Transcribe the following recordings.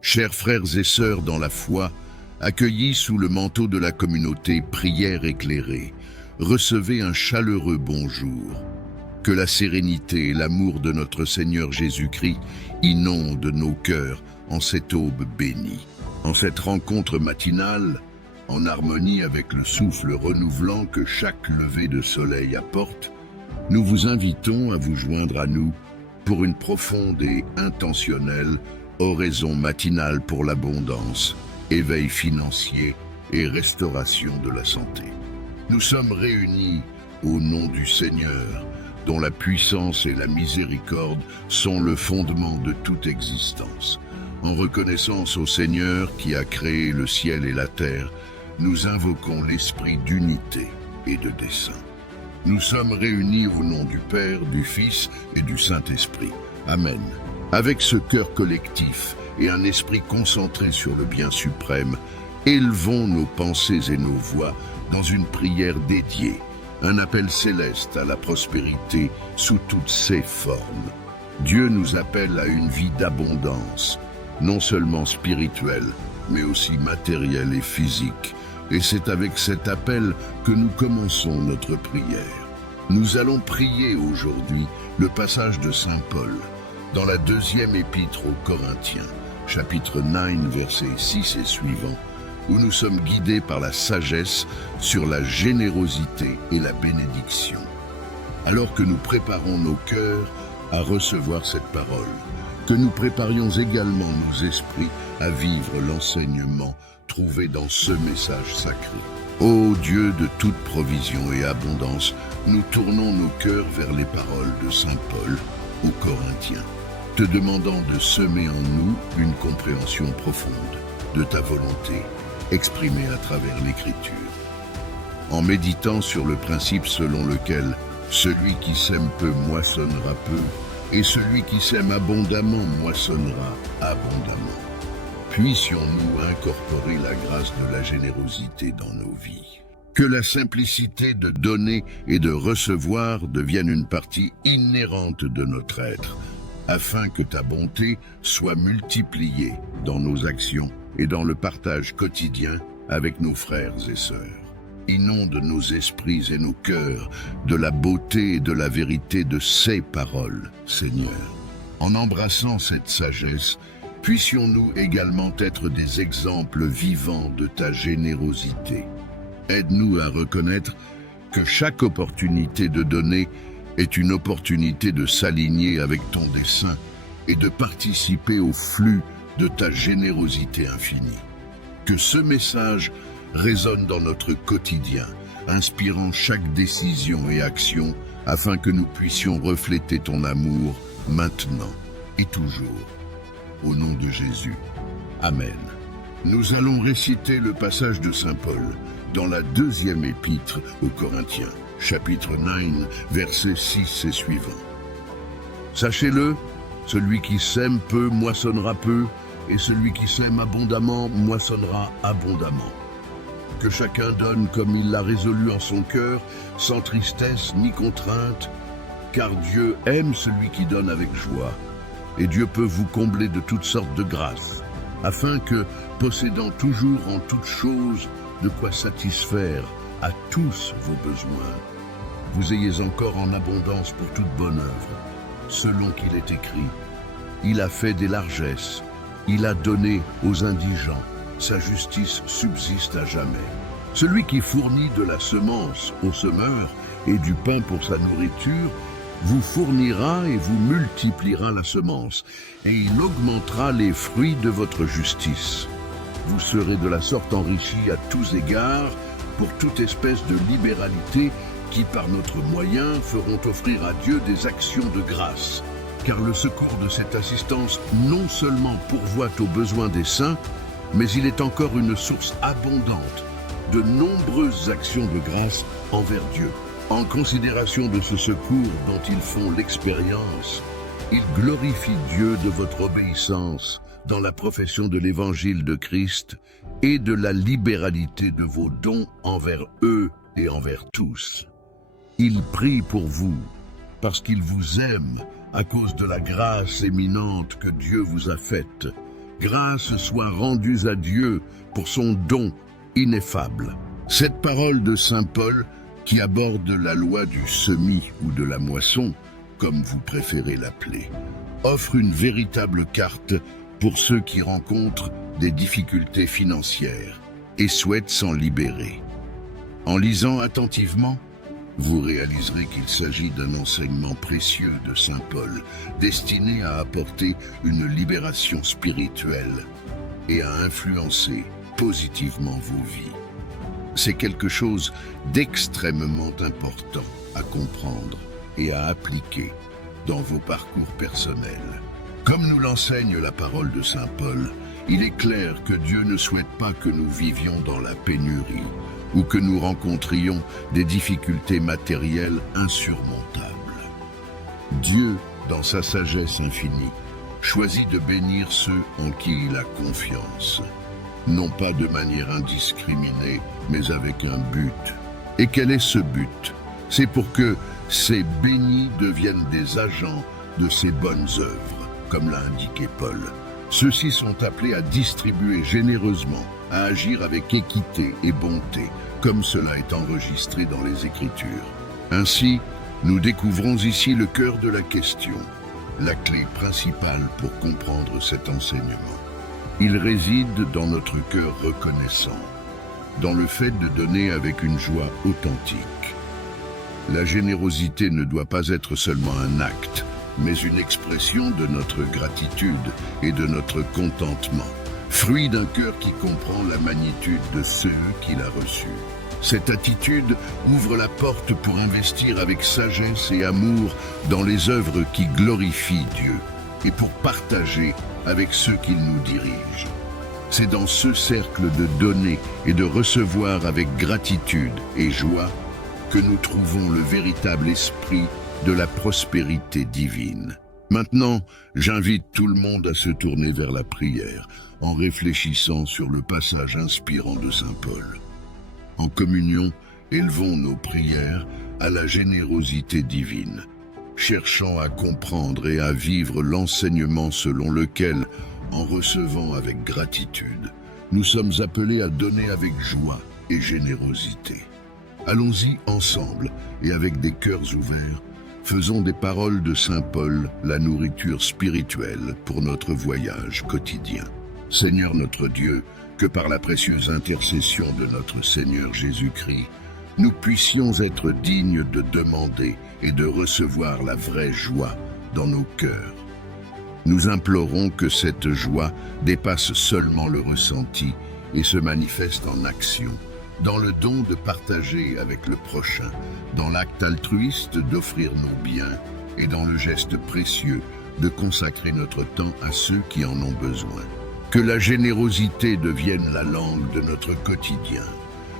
Chers frères et sœurs dans la foi, accueillis sous le manteau de la communauté Prière éclairée, recevez un chaleureux bonjour. Que la sérénité et l'amour de notre Seigneur Jésus-Christ inondent nos cœurs en cette aube bénie. En cette rencontre matinale, en harmonie avec le souffle renouvelant que chaque lever de soleil apporte, nous vous invitons à vous joindre à nous pour une profonde et intentionnelle oraison matinale pour l'abondance, éveil financier et restauration de la santé. Nous sommes réunis au nom du Seigneur, dont la puissance et la miséricorde sont le fondement de toute existence. En reconnaissance au Seigneur qui a créé le ciel et la terre, nous invoquons l'esprit d'unité et de dessein. Nous sommes réunis au nom du Père, du Fils et du Saint-Esprit. Amen. Avec ce cœur collectif et un esprit concentré sur le bien suprême, élevons nos pensées et nos voix dans une prière dédiée, un appel céleste à la prospérité sous toutes ses formes. Dieu nous appelle à une vie d'abondance, non seulement spirituelle, mais aussi matérielle et physique. Et c'est avec cet appel que nous commençons notre prière. Nous allons prier aujourd'hui le passage de Saint Paul, dans la deuxième épître aux Corinthiens, chapitre 9, versets 6 et suivants, où nous sommes guidés par la sagesse sur la générosité et la bénédiction. Alors que nous préparons nos cœurs à recevoir cette parole, que nous préparions également nos esprits à vivre l'enseignement trouvé dans ce message sacré. Ô Dieu de toute provision et abondance, nous tournons nos cœurs vers les paroles de Saint Paul aux Corinthiens, te demandant de semer en nous une compréhension profonde de ta volonté, exprimée à travers l'Écriture. En méditant sur le principe selon lequel celui qui sème peu moissonnera peu, et celui qui sème abondamment moissonnera abondamment, puissions-nous incorporer la grâce de la générosité dans nos vies. Que la simplicité de donner et de recevoir devienne une partie inhérente de notre être, afin que ta bonté soit multipliée dans nos actions et dans le partage quotidien avec nos frères et sœurs. Inonde nos esprits et nos cœurs de la beauté et de la vérité de ces paroles, Seigneur. En embrassant cette sagesse, puissions-nous également être des exemples vivants de ta générosité. Aide-nous à reconnaître que chaque opportunité de donner est une opportunité de s'aligner avec ton dessein et de participer au flux de ta générosité infinie. Que ce message résonne dans notre quotidien, inspirant chaque décision et action afin que nous puissions refléter ton amour maintenant et toujours. Au nom de Jésus. Amen. Nous allons réciter le passage de Saint Paul dans la deuxième épître aux Corinthiens, chapitre 9, versets 6 et suivants. Sachez-le, celui qui sème peu moissonnera peu, et celui qui sème abondamment moissonnera abondamment. Que chacun donne comme il l'a résolu en son cœur, sans tristesse ni contrainte, car Dieu aime celui qui donne avec joie. Et Dieu peut vous combler de toutes sortes de grâces, afin que, possédant toujours en toutes choses de quoi satisfaire à tous vos besoins, vous ayez encore en abondance pour toute bonne œuvre, selon qu'il est écrit. Il a fait des largesses, il a donné aux indigents, sa justice subsiste à jamais. Celui qui fournit de la semence au semeur et du pain pour sa nourriture, vous fournira et vous multipliera la semence, et il augmentera les fruits de votre justice. Vous serez de la sorte enrichis à tous égards pour toute espèce de libéralité qui, par notre moyen, feront offrir à Dieu des actions de grâce. Car le secours de cette assistance non seulement pourvoit aux besoins des saints, mais il est encore une source abondante de nombreuses actions de grâce envers Dieu. En considération de ce secours dont ils font l'expérience, ils glorifient Dieu de votre obéissance dans la profession de l'évangile de Christ et de la libéralité de vos dons envers eux et envers tous. Ils prient pour vous parce qu'ils vous aiment à cause de la grâce éminente que Dieu vous a faite, grâce soit rendue à Dieu pour son don ineffable. Cette parole de saint Paul, qui aborde la loi du semis ou de la moisson, comme vous préférez l'appeler, offre une véritable carte pour ceux qui rencontrent des difficultés financières et souhaitent s'en libérer. En lisant attentivement, vous réaliserez qu'il s'agit d'un enseignement précieux de saint Paul, destiné à apporter une libération spirituelle et à influencer positivement vos vies. C'est quelque chose d'extrêmement important à comprendre et à appliquer dans vos parcours personnels. Comme nous l'enseigne la parole de saint Paul, il est clair que Dieu ne souhaite pas que nous vivions dans la pénurie ou que nous rencontrions des difficultés matérielles insurmontables. Dieu, dans sa sagesse infinie, choisit de bénir ceux en qui il a confiance, non pas de manière indiscriminée, mais avec un but. Et quel est ce but? C'est pour que ces bénis deviennent des agents de ses bonnes œuvres, comme l'a indiqué Paul. Ceux-ci sont appelés à distribuer généreusement, à agir avec équité et bonté, comme cela est enregistré dans les Écritures. Ainsi, nous découvrons ici le cœur de la question, la clé principale pour comprendre cet enseignement. Il réside dans notre cœur reconnaissant, dans le fait de donner avec une joie authentique. La générosité ne doit pas être seulement un acte, mais une expression de notre gratitude et de notre contentement, fruit d'un cœur qui comprend la magnitude de ceux qu'il a reçus. Cette attitude ouvre la porte pour investir avec sagesse et amour dans les œuvres qui glorifient Dieu et pour partager avec ceux qu'il nous dirige. C'est dans ce cercle de donner et de recevoir avec gratitude et joie que nous trouvons le véritable esprit de la prospérité divine. Maintenant, j'invite tout le monde à se tourner vers la prière en réfléchissant sur le passage inspirant de saint Paul. En communion, élevons nos prières à la générosité divine, cherchant à comprendre et à vivre l'enseignement selon lequel, en recevant avec gratitude, nous sommes appelés à donner avec joie et générosité. Allons-y ensemble et avec des cœurs ouverts, faisons des paroles de saint Paul la nourriture spirituelle pour notre voyage quotidien. Seigneur notre Dieu, que par la précieuse intercession de notre Seigneur Jésus-Christ, nous puissions être dignes de demander et de recevoir la vraie joie dans nos cœurs. Nous implorons que cette joie dépasse seulement le ressenti et se manifeste en action, dans le don de partager avec le prochain, dans l'acte altruiste d'offrir nos biens et dans le geste précieux de consacrer notre temps à ceux qui en ont besoin. Que la générosité devienne la langue de notre quotidien,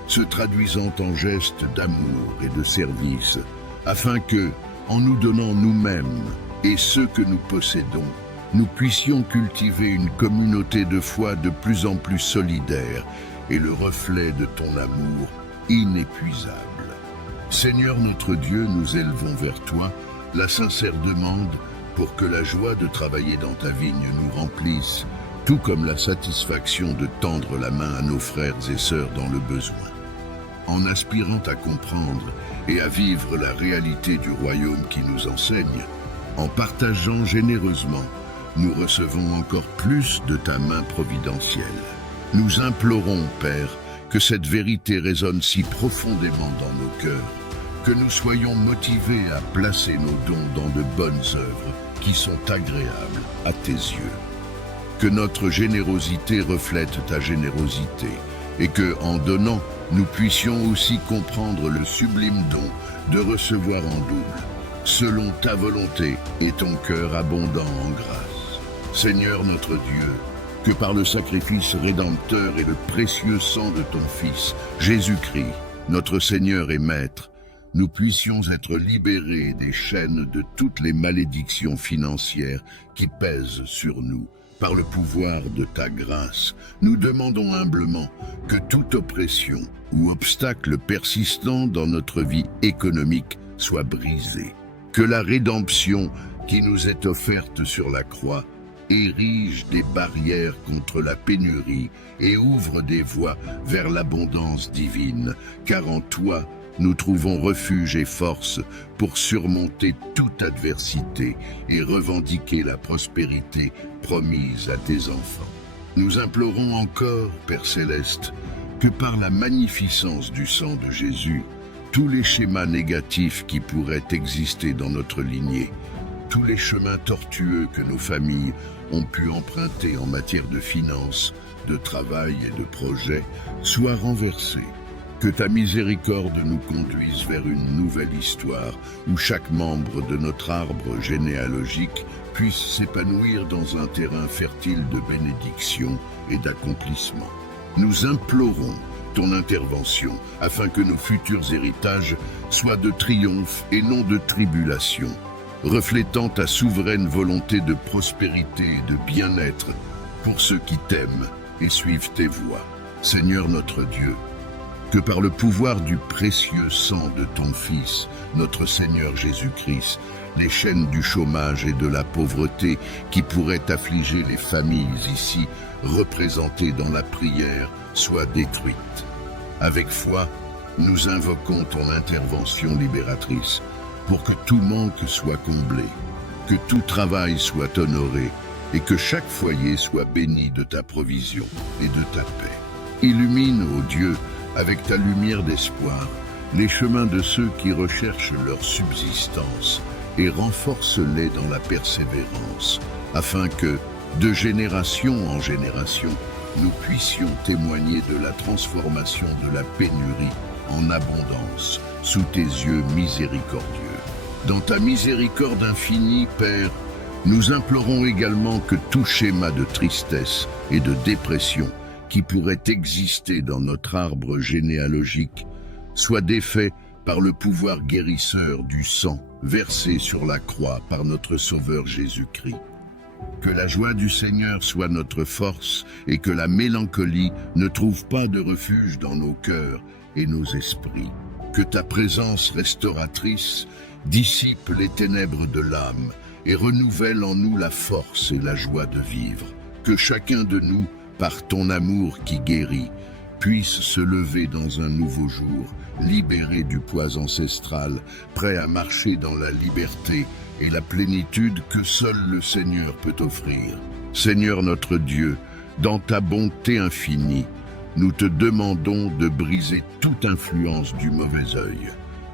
se traduisant en gestes d'amour et de service, afin que, en nous donnant nous-mêmes et ceux que nous possédons, nous puissions cultiver une communauté de foi de plus en plus solidaire et le reflet de ton amour inépuisable. Seigneur notre Dieu, nous élevons vers toi la sincère demande pour que la joie de travailler dans ta vigne nous remplisse, tout comme la satisfaction de tendre la main à nos frères et sœurs dans le besoin. En aspirant à comprendre et à vivre la réalité du royaume qui nous enseigne, en partageant généreusement, nous recevons encore plus de ta main providentielle. Nous implorons, Père, que cette vérité résonne si profondément dans nos cœurs, que nous soyons motivés à placer nos dons dans de bonnes œuvres qui sont agréables à tes yeux. Que notre générosité reflète ta générosité et que, en donnant, nous puissions aussi comprendre le sublime don de recevoir en double, selon ta volonté et ton cœur abondant en grâce. Seigneur notre Dieu, que par le sacrifice rédempteur et le précieux sang de ton Fils, Jésus-Christ, notre Seigneur et Maître, nous puissions être libérés des chaînes de toutes les malédictions financières qui pèsent sur nous. Par le pouvoir de ta grâce, nous demandons humblement que toute oppression ou obstacle persistant dans notre vie économique soit brisé, que la rédemption qui nous est offerte sur la croix érige des barrières contre la pénurie et ouvre des voies vers l'abondance divine, car en toi, nous trouvons refuge et force pour surmonter toute adversité et revendiquer la prospérité promise à tes enfants. Nous implorons encore, Père Céleste, que par la magnificence du sang de Jésus, tous les schémas négatifs qui pourraient exister dans notre lignée, tous les chemins tortueux que nos familles ont pu emprunter en matière de finances, de travail et de projets, soient renversés. Que ta miséricorde nous conduise vers une nouvelle histoire où chaque membre de notre arbre généalogique puisse s'épanouir dans un terrain fertile de bénédiction et d'accomplissement. Nous implorons ton intervention afin que nos futurs héritages soient de triomphe et non de tribulation, reflétant ta souveraine volonté de prospérité et de bien-être pour ceux qui t'aiment et suivent tes voies. Seigneur notre Dieu, que par le pouvoir du précieux sang de ton Fils, notre Seigneur Jésus-Christ, les chaînes du chômage et de la pauvreté qui pourraient affliger les familles ici représentées dans la prière soient détruites. Avec foi, nous invoquons ton intervention libératrice pour que tout manque soit comblé, que tout travail soit honoré et que chaque foyer soit béni de ta provision et de ta paix. Illumine, ô Dieu, avec ta lumière d'espoir, les chemins de ceux qui recherchent leur subsistance et renforce-les dans la persévérance, afin que, de génération en génération, nous puissions témoigner de la transformation de la pénurie en abondance sous tes yeux miséricordieux. Dans ta miséricorde infinie, Père, nous implorons également que tout schéma de tristesse et de dépression qui pourrait exister dans notre arbre généalogique soit défait par le pouvoir guérisseur du sang versé sur la croix par notre Sauveur Jésus-Christ. Que la joie du Seigneur soit notre force et que la mélancolie ne trouve pas de refuge dans nos cœurs et nos esprits. Que ta présence restauratrice dissipe les ténèbres de l'âme et renouvelle en nous la force et la joie de vivre. Que chacun de nous, par ton amour qui guérit, puisse se lever dans un nouveau jour, libéré du poids ancestral, prêt à marcher dans la liberté et la plénitude que seul le Seigneur peut offrir. Seigneur notre Dieu, dans ta bonté infinie, nous te demandons de briser toute influence du mauvais œil,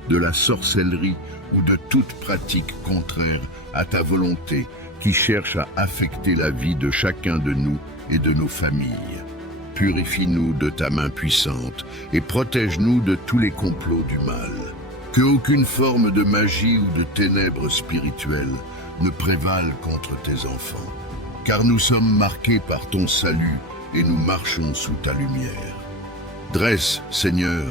de la sorcellerie ou de toute pratique contraire à ta volonté qui cherche à affecter la vie de chacun de nous et de nos familles. Purifie-nous de ta main puissante et protège-nous de tous les complots du mal. Que aucune forme de magie ou de ténèbres spirituelles ne prévale contre tes enfants, car nous sommes marqués par ton salut et nous marchons sous ta lumière. Dresse, Seigneur,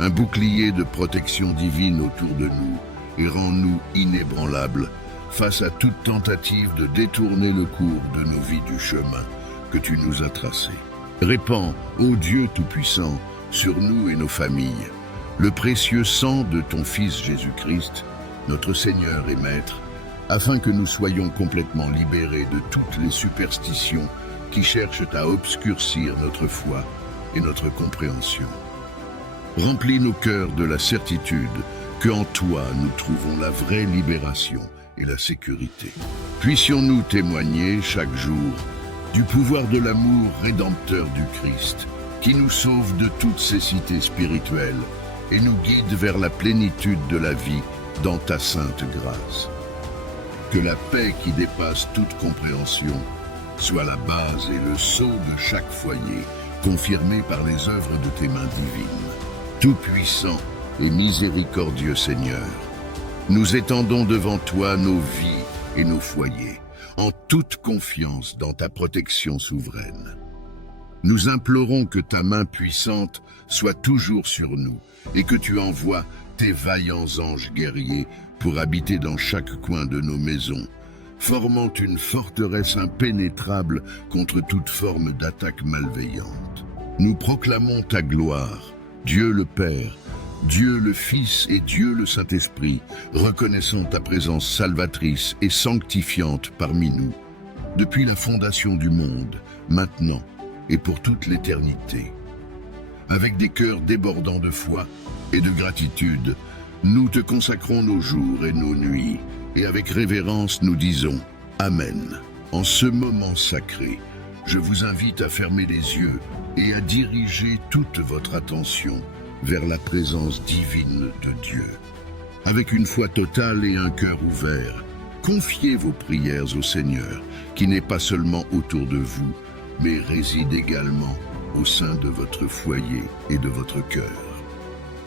un bouclier de protection divine autour de nous et rends-nous inébranlables face à toute tentative de détourner le cours de nos vies du chemin que tu nous as tracé. Répands, ô Dieu Tout-Puissant, sur nous et nos familles, le précieux sang de ton Fils Jésus-Christ, notre Seigneur et Maître, afin que nous soyons complètement libérés de toutes les superstitions qui cherchent à obscurcir notre foi et notre compréhension. Remplis nos cœurs de la certitude que en toi nous trouvons la vraie libération et la sécurité. Puissions-nous témoigner chaque jour du pouvoir de l'amour rédempteur du Christ, qui nous sauve de toute cécité spirituelle et nous guide vers la plénitude de la vie dans ta sainte grâce. Que la paix qui dépasse toute compréhension soit la base et le sceau de chaque foyer, confirmé par les œuvres de tes mains divines. Tout-puissant et miséricordieux Seigneur, nous étendons devant toi nos vies et nos foyers, en toute confiance dans ta protection souveraine. Nous implorons que ta main puissante soit toujours sur nous et que tu envoies tes vaillants anges guerriers pour habiter dans chaque coin de nos maisons, formant une forteresse impénétrable contre toute forme d'attaque malveillante. Nous proclamons ta gloire, Dieu le Père, Dieu le Fils et Dieu le Saint-Esprit, reconnaissant ta présence salvatrice et sanctifiante parmi nous. depuis la fondation du monde, maintenant et pour toute l'éternité. Avec des cœurs débordants de foi et de gratitude, nous te consacrons nos jours et nos nuits, et avec révérence nous disons Amen. En ce moment sacré, je vous invite à fermer les yeux et à diriger toute votre attention vers la présence divine de Dieu. Avec une foi totale et un cœur ouvert, confiez vos prières au Seigneur, qui n'est pas seulement autour de vous, mais réside également au sein de votre foyer et de votre cœur.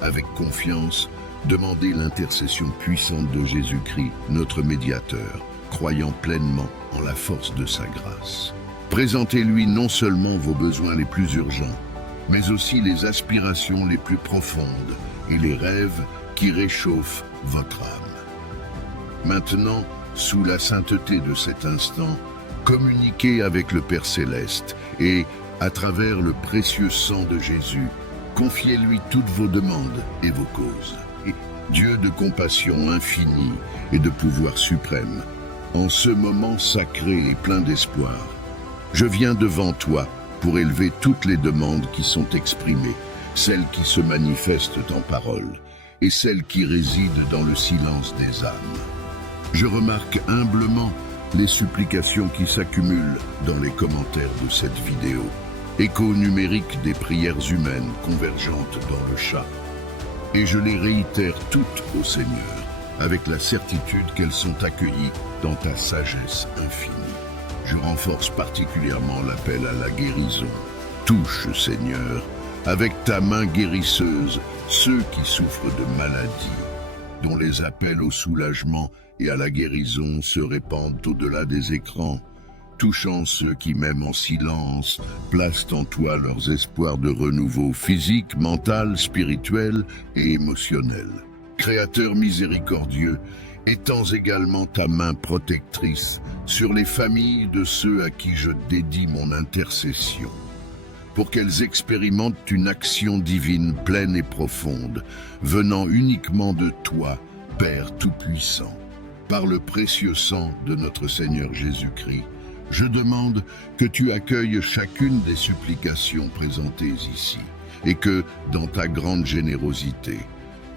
Avec confiance, demandez l'intercession puissante de Jésus-Christ, notre médiateur, croyant pleinement en la force de sa grâce. Présentez-lui non seulement vos besoins les plus urgents, mais aussi les aspirations les plus profondes et les rêves qui réchauffent votre âme. Maintenant, sous la sainteté de cet instant, communiquez avec le Père Céleste et, à travers le précieux sang de Jésus, confiez-lui toutes vos demandes et vos causes. Dieu de compassion infinie et de pouvoir suprême, en ce moment sacré et plein d'espoir, je viens devant toi pour élever toutes les demandes qui sont exprimées, celles qui se manifestent en parole et celles qui résident dans le silence des âmes. Je remarque humblement les supplications qui s'accumulent dans les commentaires de cette vidéo, écho numérique des prières humaines convergentes dans le chat. Et je les réitère toutes au Seigneur, avec la certitude qu'elles sont accueillies dans ta sagesse infinie. Je renforce particulièrement l'appel à la guérison. Touche, Seigneur, avec ta main guérisseuse, ceux qui souffrent de maladies, dont les appels au soulagement et à la guérison se répandent au-delà des écrans, touchant ceux qui, même en silence, placent en toi leurs espoirs de renouveau physique, mental, spirituel et émotionnel. Créateur miséricordieux, étends également ta main protectrice sur les familles de ceux à qui je dédie mon intercession, pour qu'elles expérimentent une action divine pleine et profonde, venant uniquement de toi, Père Tout-Puissant. Par le précieux sang de notre Seigneur Jésus-Christ, je demande que tu accueilles chacune des supplications présentées ici, et que, dans ta grande générosité,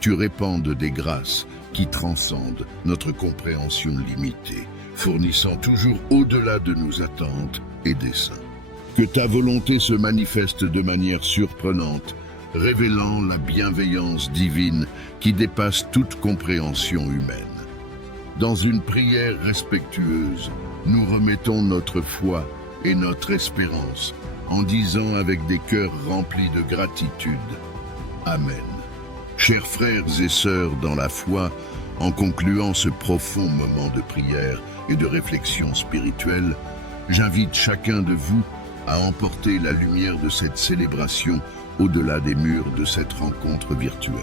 tu répandes des grâces qui transcendent notre compréhension limitée, fournissant toujours au-delà de nos attentes et desseins. Que ta volonté se manifeste de manière surprenante, révélant la bienveillance divine qui dépasse toute compréhension humaine. Dans une prière respectueuse, nous remettons notre foi et notre espérance en disant avec des cœurs remplis de gratitude. Amen. Chers frères et sœurs dans la foi, en concluant ce profond moment de prière et de réflexion spirituelle, j'invite chacun de vous à emporter la lumière de cette célébration au-delà des murs de cette rencontre virtuelle.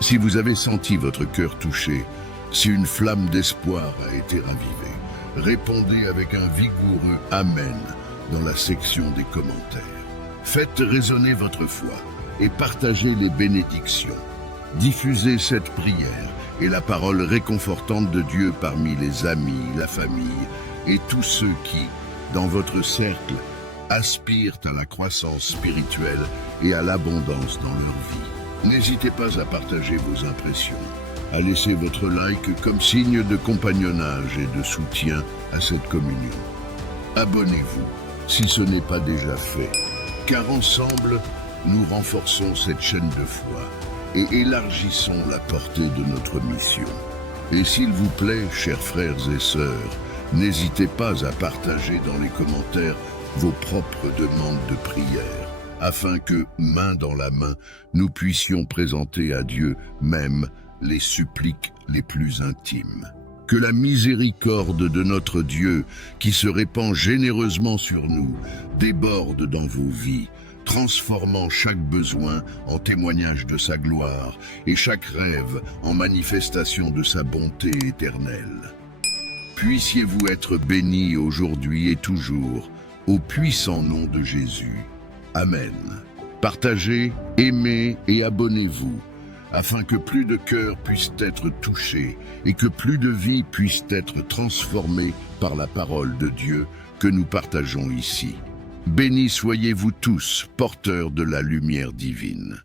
Si vous avez senti votre cœur touché, si une flamme d'espoir a été ravivée, répondez avec un vigoureux « Amen » dans la section des commentaires. Faites résonner votre foi et partagez les bénédictions. Diffusez cette prière et la parole réconfortante de Dieu parmi les amis, la famille et tous ceux qui, dans votre cercle, aspirent à la croissance spirituelle et à l'abondance dans leur vie. N'hésitez pas à partager vos impressions, à laisser votre like comme signe de compagnonnage et de soutien à cette communion. Abonnez-vous si ce n'est pas déjà fait, car ensemble, nous renforçons cette chaîne de foi et élargissons la portée de notre mission. Et s'il vous plaît, chers frères et sœurs, n'hésitez pas à partager dans les commentaires vos propres demandes de prière, afin que, main dans la main, nous puissions présenter à Dieu même les suppliques les plus intimes. Que la miséricorde de notre Dieu, qui se répand généreusement sur nous, déborde dans vos vies, transformant chaque besoin en témoignage de sa gloire et chaque rêve en manifestation de sa bonté éternelle. Puissiez-vous être bénis aujourd'hui et toujours, au puissant nom de Jésus. Amen. Partagez, aimez et abonnez-vous. afin que plus de cœurs puissent être touchés et que plus de vies puissent être transformées par la parole de Dieu que nous partageons ici. Bénis soyez-vous tous, porteurs de la lumière divine.